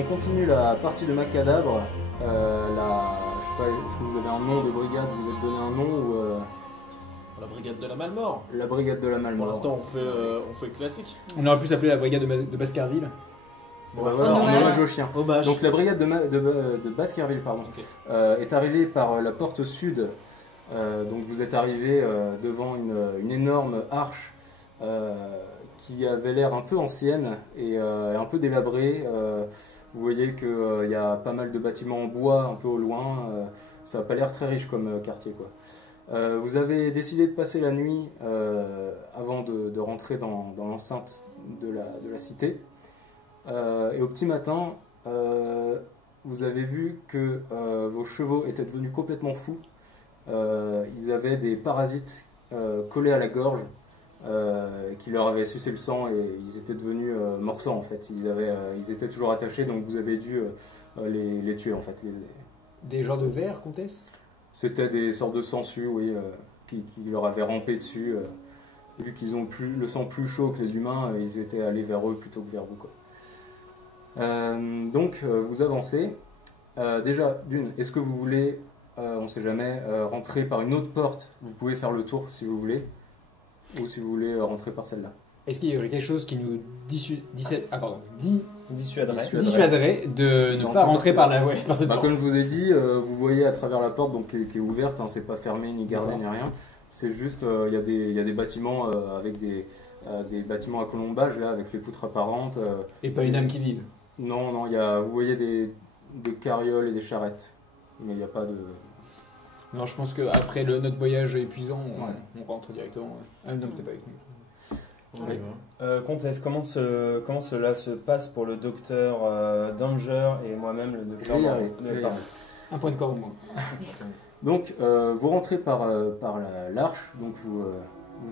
on continue la partie de Macadabre. Je sais pas, est-ce que vous avez un nom de brigade? Vous êtes donné un nom ou La brigade de la Malmort. la brigade de la Pour Malmort? l'instant, on fait le classique. On aurait pu s'appeler la brigade de Baskerville. Bon, bah, voilà, en Hommage. hommage au chien. Hommage. Donc la brigade de Baskerville pardon, Ok. est arrivée par la porte sud. Donc vous êtes arrivé devant une énorme arche qui avait l'air un peu ancienne et un peu délabrée. Vous voyez qu'il y a pas mal de bâtiments en bois un peu au loin. Ça n'a pas l'air très riche comme quartier, quoi. Vous avez décidé de passer la nuit avant de rentrer dans l'enceinte de la cité. Et au petit matin, vous avez vu que vos chevaux étaient devenus complètement fous. Ils avaient des parasites collés à la gorge qui leur avaient sucé le sang et ils étaient devenus morts-sang en fait. Ils étaient toujours attachés, donc vous avez dû les tuer en fait. Des genres de vers, comtesse? C'était des sortes de sangsues, oui, qui leur avaient rampé dessus. Vu qu'ils ont le sang plus chaud que les humains, ils étaient allés vers eux plutôt que vers vous, quoi. Donc vous avancez. Déjà, d'une, est-ce que vous voulez, on ne sait jamais, rentrer par une autre porte? Vous pouvez faire le tour si vous voulez, ou si vous voulez rentrer par celle-là. Est-ce qu'il y aurait quelque chose qui nous Dissuaderait. dissuaderait de ne Non, pas pas rentrer par forcément. par cette Bah, porte? comme je vous ai dit, vous voyez à travers la porte donc, qui est ouverte, hein, c'est pas fermé ni gardé ni rien. C'est juste, il y a des bâtiments avec des bâtiments à colombage là, avec les poutres apparentes. Et pas une âme qui vive. Non, non, vous voyez des carrioles et des charrettes, mais il n'y a pas de. Non, je pense qu'après notre voyage épuisant, Ouais. on rentre directement. Ah non, peut-être pas avec nous. Oui. Comtesse, comment cela se passe pour le docteur Danger et moi-même le docteur Je vais y arriver, Pardon. je vais y arriver. Un point de corps au moins. Donc, vous rentrez par l'arche, donc vous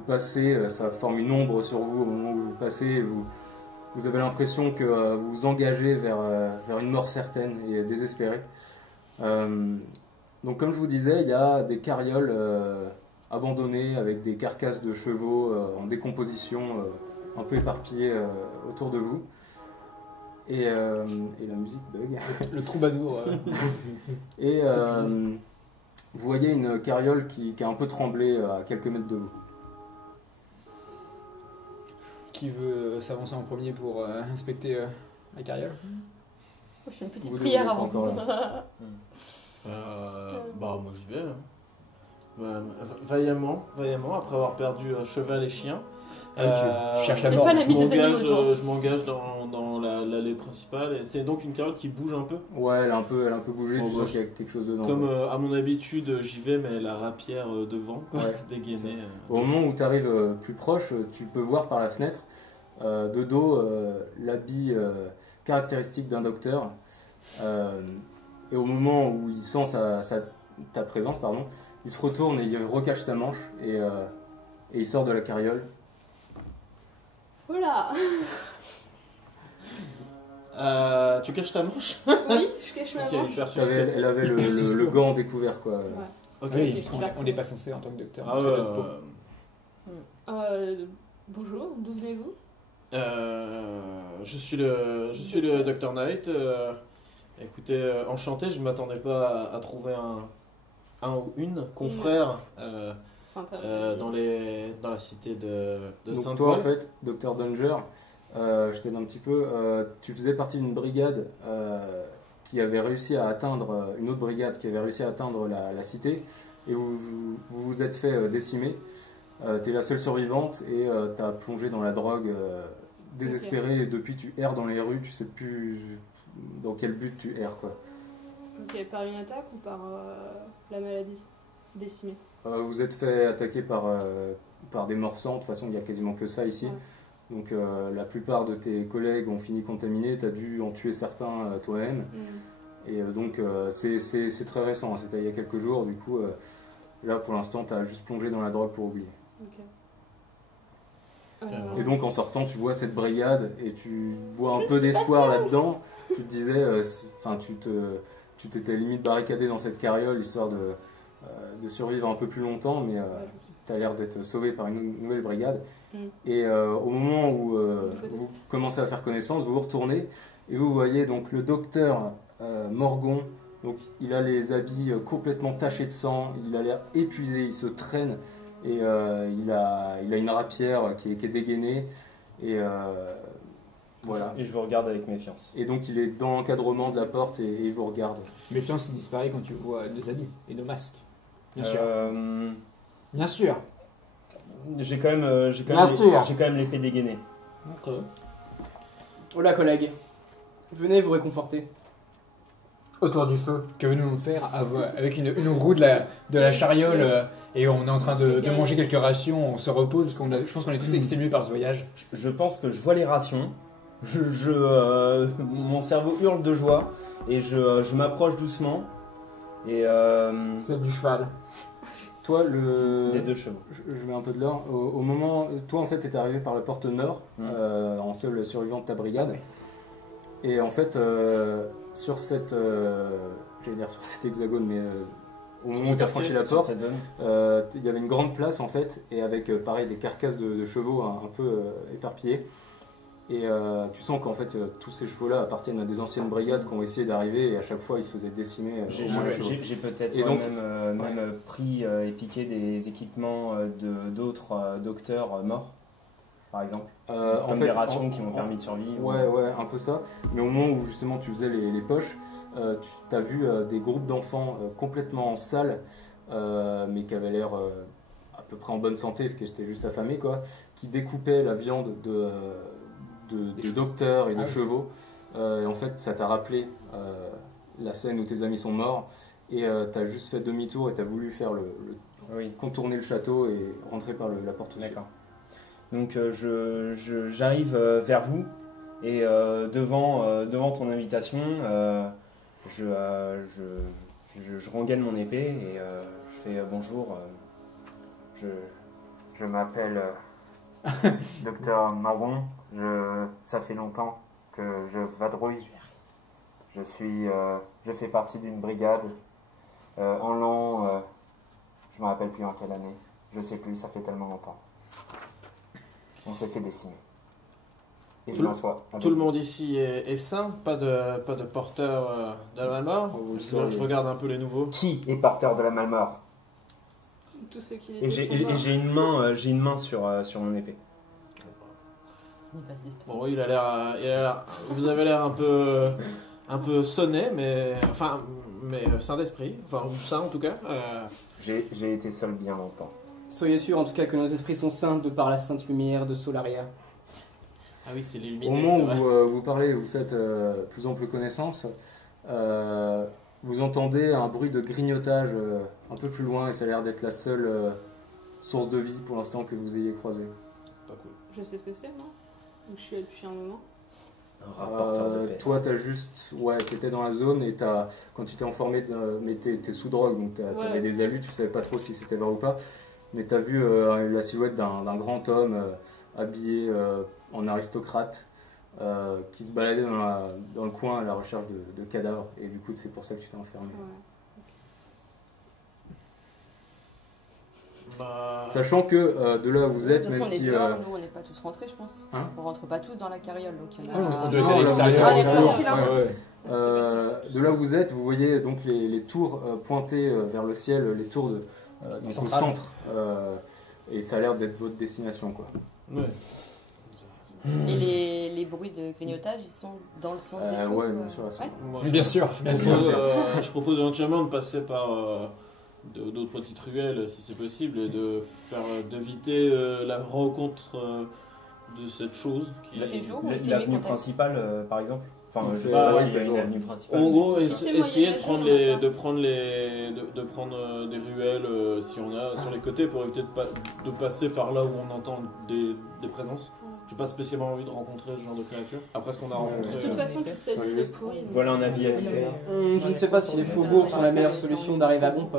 passez, ça forme une ombre sur vous au moment où vous passez, et vous avez l'impression que vous vous engagez vers une mort certaine et désespérée. Donc, comme je vous disais, il y a des carrioles abandonnées avec des carcasses de chevaux en décomposition, un peu éparpillées autour de vous. Et la musique bug. Le troubadour. Et vous voyez une carriole qui a un peu tremblé à quelques mètres de vous. Qui veut s'avancer en premier pour inspecter la carrière? Je fais une petite Vous prière devez pas avant. encore là. Bah moi j'y vais. Hein. Vaillamment, après avoir perdu cheval et chien. Tu cherches la T'es mort. pas l'ami des animaux, toi. Je m'engage dans l'allée principale. Et c'est donc une carriole qui bouge un peu. Ouais, elle a un peu bougé, Bon, tu bah, vois qu'il y a quelque chose dedans. Comme à mon habitude, j'y vais, mais la rapière devant, quoi, Ouais. dégainée. Au moment où tu arrives plus proche, tu peux voir par la fenêtre de dos l'habit caractéristique d'un docteur. Et au moment où il sent ta présence, pardon, il se retourne et il recache sa manche et il sort de la carriole. Voilà. Tu caches ta manche? Oui, je cache ma Ok, manche. hyper Elle avait le gant découvert, quoi. Ouais. Ok. Oui, Ok, parce qu'on super. on n'est pas censé en tant que docteur. Ah montrer ouais, notre peau. Bonjour, d'où venez-vous? je suis le Dr Knight. Écoutez, enchanté, je m'attendais pas à trouver un ou une confrère Enfin, pas dans la cité de Donc Sainte-Foy. toi, en fait, Dr Danger, je t'aide un petit peu, tu faisais partie d'une brigade qui avait réussi à atteindre, une autre brigade qui avait réussi à atteindre la cité, et vous êtes fait décimer. T'es la seule survivante et t'as plongé dans la drogue désespérée, et depuis tu erres dans les rues, tu sais plus dans quel but tu erres, quoi. Ok, par une attaque ou par la maladie décimée? Vous êtes fait attaquer par des morsants, de toute façon il n'y a quasiment que ça ici. Ouais. Donc la plupart de tes collègues ont fini contaminés, tu as dû en tuer certains toi-même. Et donc c'est très récent, c'était il y a quelques jours, du coup là pour l'instant tu as juste plongé dans la drogue pour oublier. Ok. Et donc en sortant tu vois cette brigade et tu vois un peu d'espoir là-dedans. Tu te disais, enfin tu t'étais limite barricadé dans cette carriole histoire de survivre un peu plus longtemps, mais tu as l'air d'être sauvé par une nouvelle brigade. Et au moment où vous commencez à faire connaissance, vous vous retournez et vous voyez donc le docteur Morgon. Donc il a les habits complètement tachés de sang, il a l'air épuisé, il se traîne et il a une rapière qui est dégainée et voilà. Et je vous regarde avec méfiance. Et donc il est dans l'encadrement de la porte et il vous regarde. Méfiance qui disparaît quand tu vois nos habits et nos masques. Bien sûr. Euh, Bien sûr. j'ai quand même, Bien sûr. j'ai quand même l'épée dégainée. Ok. Hola collègues, venez vous réconforter. Autour du feu. Que venons-nous de faire avec une roue de la chariole et on est en train de manger quelques rations, on se repose parce je pense qu'on est tous exténués par ce voyage. Je pense que je vois les rations. Mon cerveau hurle de joie et je m'approche doucement. Et C'est du cheval. Toi, des 2 chevaux. je mets un peu de l'or. Au moment, toi en fait, tu es arrivé par la porte nord, en seul survivant de ta brigade. Et en fait, sur cet hexagone, mais au moment où tu as franchi la porte, il y avait une grande place en fait, et avec pareil des carcasses de chevaux un peu éparpillées. Et tu sens qu'en fait tous ces chevaux-là appartiennent à des anciennes brigades qui ont essayé d'arriver et à chaque fois ils se faisaient décimer. J'ai peut-être même pris et piqué des équipements d'autres docteurs morts, par exemple. Comme des rations qui m'ont permis de survivre. Ouais, un peu ça. Mais au moment où justement tu faisais les poches, tu as vu des groupes d'enfants complètement sales, mais qui avaient l'air à peu près en bonne santé, parce que j'étais juste affamé, quoi, qui découpaient la viande de docteurs et de chevaux. Et en fait, ça t'a rappelé la scène où tes amis sont morts, et tu as juste fait demi-tour et tu as voulu faire contourner le château et rentrer par la porte au sud. D'accord. Donc j'arrive vers vous et devant ton invitation, je rengaine mon épée et je fais bonjour. Je m'appelle Docteur Marron. Ça fait longtemps que je vadrouille. Je fais partie d'une brigade en l'an. Je me rappelle plus en quelle année. Je sais plus. Ça fait tellement longtemps. On s'est fait décimer. Et je m'assois. Tout le monde ici est sain, pas de porteur de la malmort. Je regarde un peu les nouveaux. Qui est porteur de la malmort? Tous ceux qui Et étaient j'ai une main sur mon épée. Bon, oui, il a l'air. Vous avez l'air un peu sonné, mais sain d'esprit. Enfin, ou sain en tout cas. J'ai été seul bien longtemps. Soyez sûrs en tout cas que nos esprits sont saints de par la sainte lumière de Solaria. Ah oui, c'est Au l'illuminé. moment où vous parlez, vous faites plus ample connaissance, vous entendez un bruit de grignotage un peu plus loin et ça a l'air d'être la seule source de vie pour l'instant que vous ayez croisée. Pas cool. Je sais ce que c'est, moi. Donc je suis là depuis un moment. Un rapporteur de peste. Toi, t'étais dans la zone et quand tu t'es informé, mais t'es sous drogue, donc t'avais des alus, tu savais pas trop si c'était vrai ou pas, mais t'as vu la silhouette d'un grand homme habillé en aristocrate qui se baladait dans le coin à la recherche de cadavres, et du coup c'est pour ça que tu t'es enfermé. Ouais. Sachant que de là où vous êtes, de toute façon, même on est si... dehors, nous on n'est pas tous rentrés, je pense. Hein, on rentre pas tous dans la carriole, donc il y en a. On doit être à là, l'extérieur. Ah, elle est sortie, là. de là où vous êtes, vous voyez donc les tours pointées vers le ciel, les tours donc au centre, et ça a l'air d'être votre destination, quoi. Ouais. Et les bruits de grignotage, ils sont dans le sens des tours. Ouais, bien sûr. Ouais. Moi, Bien sûr, bien sûr. je propose éventuellement de passer par d'autres petites ruelles si c'est possible et d'éviter la rencontre de cette chose qui fait jour ou L'avenue principale, par exemple. Enfin, je sais Bah, pas ouais, s'il y a une avenue principale. En gros, Si, essayer de moyen-âge, prendre des ruelles si on a sur les côtés pour éviter de passer par là où on entend des présences. J'ai pas spécialement envie de rencontrer ce genre de créature. Après ce qu'on a rencontré. De toute façon, toute cette ville est pourrie. Voilà un avis à faire. Je ne sais pas si les faubourgs sont la meilleure solution d'arriver à bon. En fait,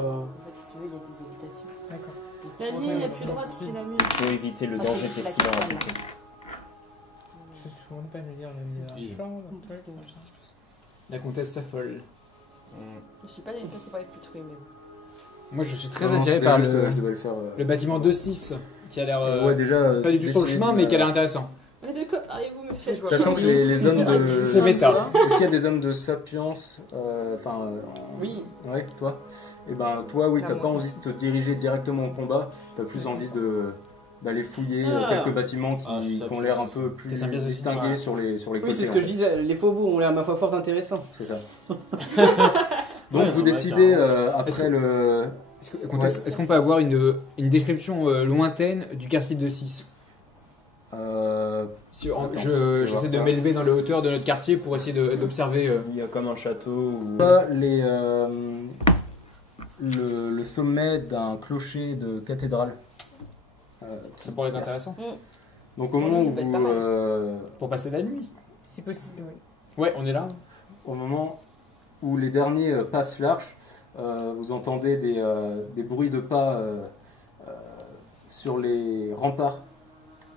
si tu veux, il y a des évitations. D'accord. La ligne la plus droite, c'est la mieux. Il faut éviter le danger festival à côté. Je suis souvent pas me dire Oui. la chambre. La comtesse s'affole. Mm. Je suis pas allée passer par les petites rues, mais bon. Moi, je suis très Non, attiré c'était par juste, le je devais le faire. le bâtiment 2-6 qui a l'air Ouais, déjà. pas du tout sur le dessiner chemin, du- mais qui a l'air intéressant. Mais de quoi parlez-vous, monsieur? Je vois Sachant que les hommes de. C'est méta. Est-ce qu'il y a des hommes de sapiens Oui. Ouais, toi. Et ben, toi, oui, Ah, t'as moi pas envie aussi. de te diriger directement au combat. T'as plus envie d'aller fouiller quelques bâtiments qui ont l'air un peu plus T'es symbiose aussi. distingués sur les Oui, côtés. c'est ce en que fait. je disais. Les faubourgs ont l'air, ma foi, fort intéressants. C'est ça. Donc, Ouais, vous ouais, décidez carrément. Est-ce après que- le. Est-ce qu'on peut avoir une description lointaine du quartier de 6 Attends, je vais J'essaie voir de ça. m'élever dans les hauteurs de notre quartier pour essayer d'observer. Il y a comme un château ou. Pas le sommet d'un clocher de cathédrale. Ça pourrait être intéressant. Donc au Oui, moment ça où peut être pas mal. Pour passer la nuit. C'est possible, oui. Ouais, on est là. au moment où les derniers passent l'arche, vous entendez des bruits de pas sur les remparts,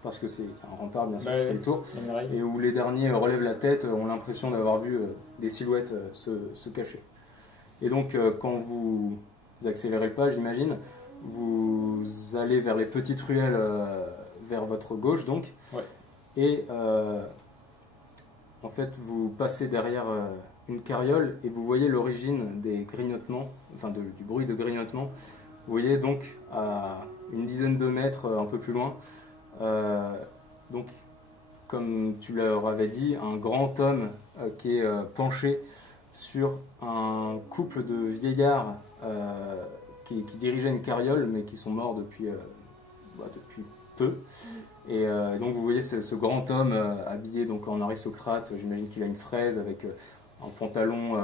parce que c'est un rempart bien sûr Bah, qui fait le tour, La muraille. et où les derniers relèvent la tête, ont l'impression d'avoir vu des silhouettes se cacher. Et donc quand vous accélérez le pas, j'imagine, vous allez vers les petites ruelles vers votre gauche donc, Ouais. et en fait vous passez derrière une carriole et vous voyez l'origine des grignotements, enfin du bruit de grignotement. Vous voyez donc à une dizaine de mètres un peu plus loin, donc comme tu leur avais dit, un grand homme qui est penché sur un couple de vieillards qui dirigeaient une carriole mais qui sont morts depuis peu. Et donc vous voyez ce grand homme habillé donc en aristocrate, j'imagine qu'il a une fraise avec un pantalon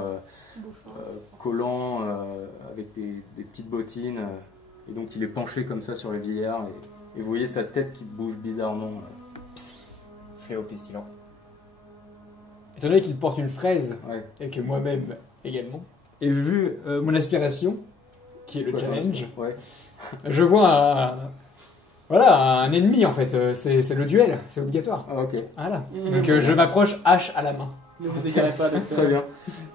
collant avec des petites bottines, et donc il est penché comme ça sur le vieillard, et vous voyez sa tête qui bouge bizarrement. Fléau pestilent. Étant donné qu'il porte une fraise, Ouais. et que moi-même également, et vu mon aspiration, qui est le Quoi, ton challenge, aspect Ouais. je vois un ennemi en fait. C'est le duel, c'est obligatoire. Ah, ok. Voilà. Donc je m'approche hache à la main. Ne vous égarez pas, docteur. Très bien.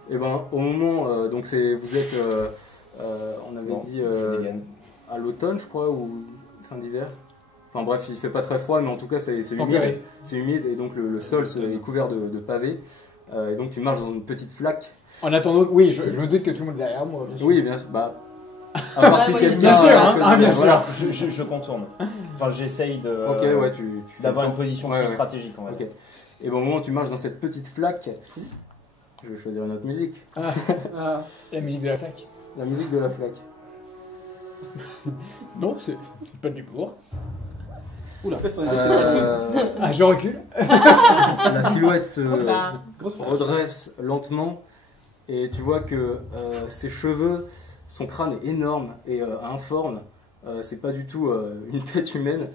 Et ben au moment donc vous êtes on avait Bon, dit je dégaine. à l'automne je crois, ou fin d'hiver. Enfin bref, il fait pas très froid, mais en tout cas c'est humide. Tempéré. C'est humide, et donc le sol est couvert de pavés. Et donc tu marches dans une petite flaque. En attendant, oui, je me doute que tout le monde est derrière moi. Bien sûr. Oui, bien sûr. Bah, à part si moi, quelqu'un bien sûr, hein, choisit- hein, bien voilà. sûr. Je contourne. Enfin, j'essaye de. Ok, ouais, tu fais d'avoir le une temps. position Ouais, plus ouais. stratégique, on va dire. Ok. Et bon, au moment où tu marches dans cette petite flaque, je vais choisir une autre musique. Ah, La musique de la flaque. La musique de la flaque. Non, c'est pas de l'humour. oula, ça, c'est Ah, je recule. La silhouette se grosse flaque. redresse lentement, et tu vois que ses cheveux, son crâne est énorme et informe. C'est pas du tout une tête humaine.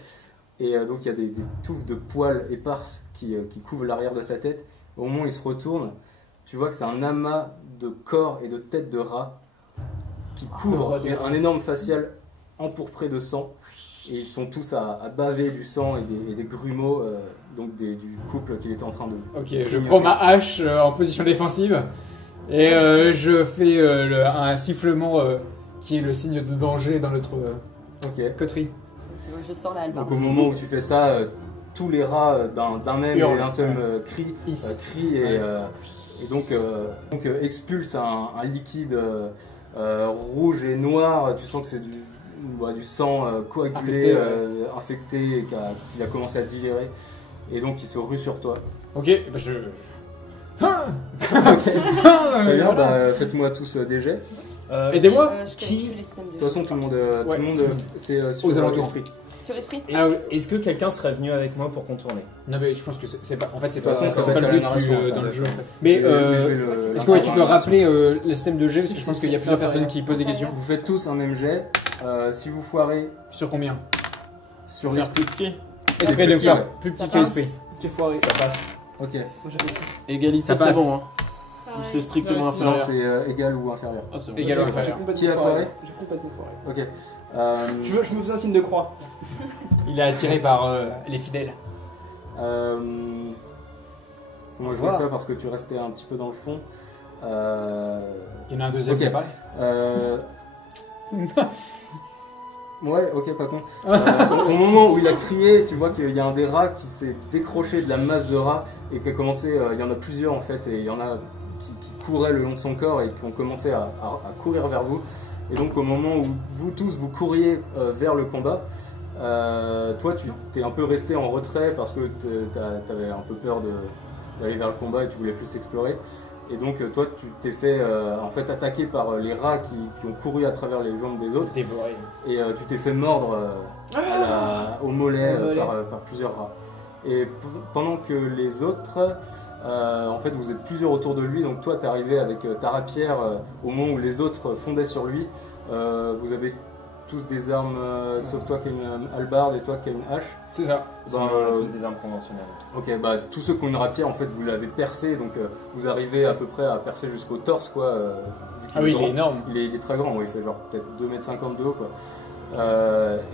Et donc il y a des touffes de poils éparses qui couvrent l'arrière de sa tête. Au moment où il se retourne, tu vois que c'est un amas de corps et de têtes de rats qui couvrent un énorme facial empourpré de sang. Et ils sont tous à baver du sang et des grumeaux donc du couple qu'il était en train de... Ok, je prends ma hache en position défensive et je fais un sifflement qui est le signe de danger dans notre Ok. coterie. Je sens la Donc au moment où tu fais ça, tous les rats d'un même Hurlent. et d'un seul cri, Hisse. crient et donc expulsent un liquide rouge et noir. Tu sens que c'est du sang coagulé, infecté, et qu'il a commencé à digérer. Et donc il se rue sur toi. Ok, bah je. Très bien, bah, faites-moi tous des jets. Aidez-moi. Je Qui- calcule les systèmes De toute façon, tout le monde, c'est sur Aux alentours. l'esprit. Sur l'esprit Et- Ah oui. Est-ce que quelqu'un serait venu avec moi pour contourner? Non mais je pense que c'est pas. En fait, c'est De toute pas. façon, ça c'est va pas être le à la but narration, dans en le fait. jeu. En fait. Mais Je vais le- est-ce que ouais, tu peux la rappeler le système de jeu parce que je pense qu'il y a plusieurs personnes qui posent des questions. Vous faites tous un même jet. Si vous foirez Sur combien? sur Faire l'esprit. plus petit. C'est Esprit de petit, faire ouais. plus petit Ça que passe. l'esprit. J'ai foiré. Ça passe. Ok. Moi, j'ai fait 6. Égalité, Ça c'est passe. bon. Hein. Pareil. C'est strictement Ouais, Non, inférieur. c'est égal ou inférieur. Ah, c'est bon. Égal ou J'ai inférieur. complètement Qui a foiré J'ai complètement foiré. Ok. Je me faisais un signe de croix. Il est attiré par les fidèles. Moi je vois ça parce que tu restais un petit peu dans le fond. Il y en a un deuxième Ok. qui apparaît. Ouais, ok, pas con. Au moment où il a crié, tu vois qu'il y a un des rats qui s'est décroché de la masse de rats et qui a commencé, il y en a plusieurs en fait, et il y en a qui couraient le long de son corps et qui ont commencé à courir vers vous. Et donc au moment où vous tous vous couriez vers le combat, toi tu t'es un peu resté en retrait parce que t'avais un peu peur d'aller vers le combat et tu voulais plus explorer. Et donc toi tu t'es fait en fait attaquer par les rats qui ont couru à travers les jambes des autres. Dévoré. Et tu t'es fait mordre au mollet par plusieurs rats. Et pendant que les autres, en fait vous êtes plusieurs autour de lui, donc toi t'es arrivé avec ta rapière au moment où les autres fondaient sur lui. Vous avez tous des armes, sauf toi qui as une hallebarde et toi qui as une hache. C'est ça. Sinon, on a tous des armes conventionnelles. Ok, bah tous ceux qui ont une rapière, en fait, vous l'avez percé, donc vous arrivez à peu près à percer jusqu'au torse, quoi. Vu qu'il Ah oui, il grand. est énorme. Il est très grand, ouais, il fait genre peut-être 2,50 m de haut, quoi.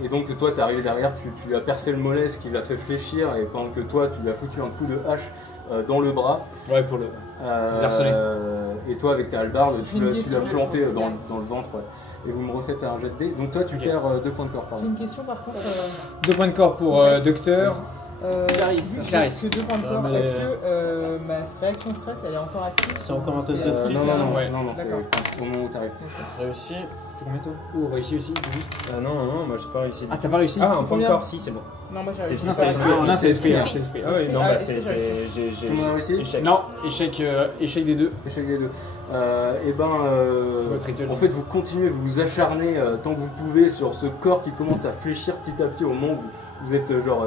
Et donc toi, t'es arrivé derrière, tu lui as percé le mollet, ce qui l'a fait fléchir, et pendant que toi, tu lui as foutu un coup de hache dans le bras. Ouais, pour le. harceler. Et toi, avec ta hallebarde, tu J'ai une l'as question, planté je dans le ventre, ouais. Et vous me refaites un jet de dés. Donc toi, tu perds 2 points de corps, J'ai pardon. une question par contre. 2 points de corps pour Docteur. Clarisse. Clarisse. Est-ce que 2 points de corps, mais- est-ce que ma réaction stress elle est encore active? C'est encore un test d'esprit, Non, c'est non, ça non, Ouais. non, c'est D'accord. au moment où t'arrives. Réussi. T'es combien toi Oh, réussi aussi, juste. Non, moi j'ai pas réussi. Ah, t'as pas réussi Ah, un point de combien corps, si, c'est bon. Non, moi j'ai C'est- réussi. Non, c'est c'est pas l'esprit. esprit. Non, c'est l'esprit. C'est C'est l'esprit. Ah oui, non, Ah, bah est-ce que j'ai. Tout le monde a réussi Échec. Non, échec des deux. Échec des deux. Et ben, C'est votre rituel. en fait, vous continuez, vous vous acharnez tant que vous pouvez sur ce corps qui commence à fléchir petit à petit au moment où vous êtes genre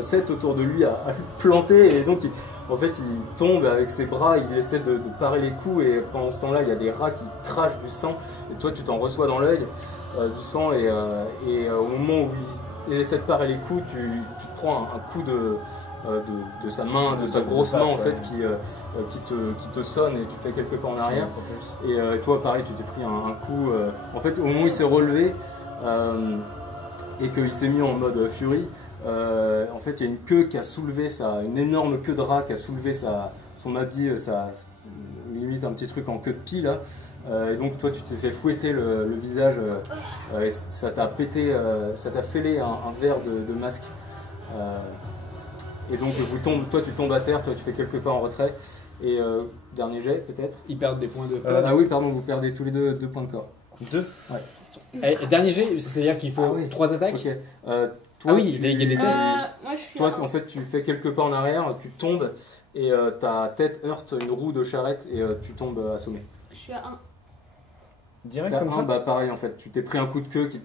7 autour de lui à planter. Et donc, en fait, il tombe avec ses bras, il essaie de parer les coups. Et pendant ce temps-là, il y a des rats qui crachent du sang. Et toi, tu t'en reçois dans l'œil du sang. Et au moment où il essaie de parer les coups, tu te prends un coup de sa main, de sa grosse main en fait, qui te sonne et tu fais quelques pas en arrière. Et toi, pareil, tu t'es pris un coup. En fait, au moment où il s'est relevé et qu'il s'est mis en mode furie, en fait, il y a une queue qui a soulevé une énorme queue de rat qui a soulevé son habit, limite un petit truc en queue de pie là. Et donc, toi, tu t'es fait fouetter le visage et ça t'a pété, ça t'a fêlé un verre de masque. Et donc, toi, tu tombes à terre, toi, tu fais quelques pas en retrait. Et dernier jet, peut-être. Ils perdent des points de. Ah oui, pardon, vous perdez tous les deux 2 points de corps. 2. Et dernier jet, c'est-à-dire qu'il faut Ah oui. 3 attaques. Ok. Ah oui, il y a des tests. Moi je suis. Toi, à en fait, tu fais quelques pas en arrière, tu tombes et ta tête heurte une roue de charrette et tu tombes assommé. Je suis à 1. Direct T'as comme ça. bah pareil en fait, tu t'es pris un coup de queue qui